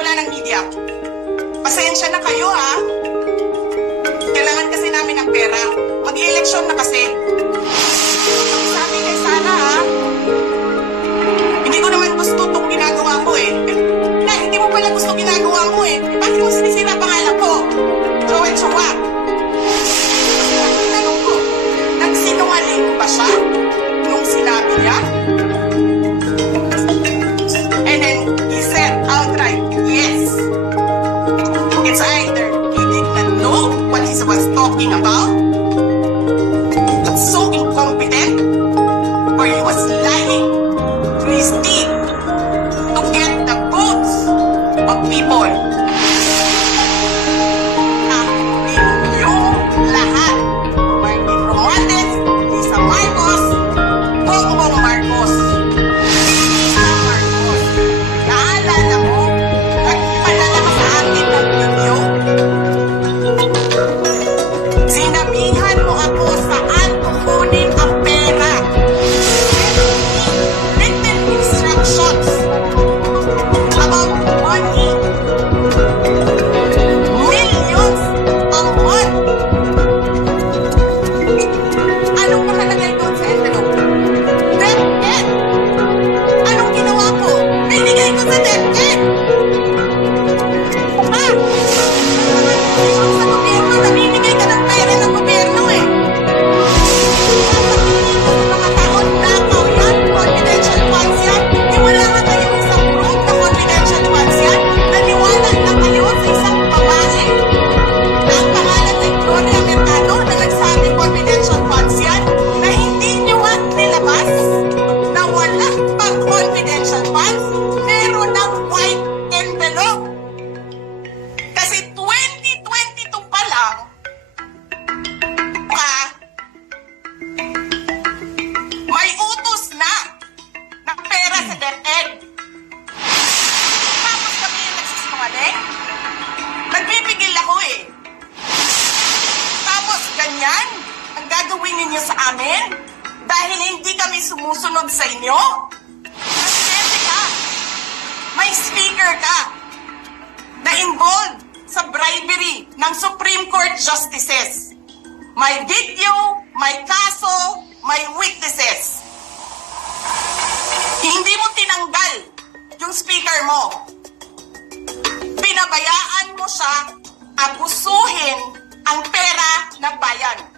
wala ng media. Pasensya na kayo ha. Kailangan kasi namin ng pera. Mag-eleksyon na kasi. Sabi kay Sana ha. Hindi ko naman gusto itong ginagawa ko eh. Na, hindi mo pala gusto ginagawa mo eh. Bakit mo sinisira pangalan ko? Joel Chua. Tanong ko, nagsinungaling ba siya nung sinabi niya? Talking about, so incompetent, or he was lying to his teeth to get the votes of people. Ganyan ang gagawin ninyo sa amin dahil hindi kami sumusunod sa inyo? Presidente ka, may speaker ka, na involved sa bribery ng Supreme Court Justices. May video, may kaso, may witnesses. Hindi mo tinanggal yung speaker mo. Pinabayaan mo siya abusuhin ang ng bayan.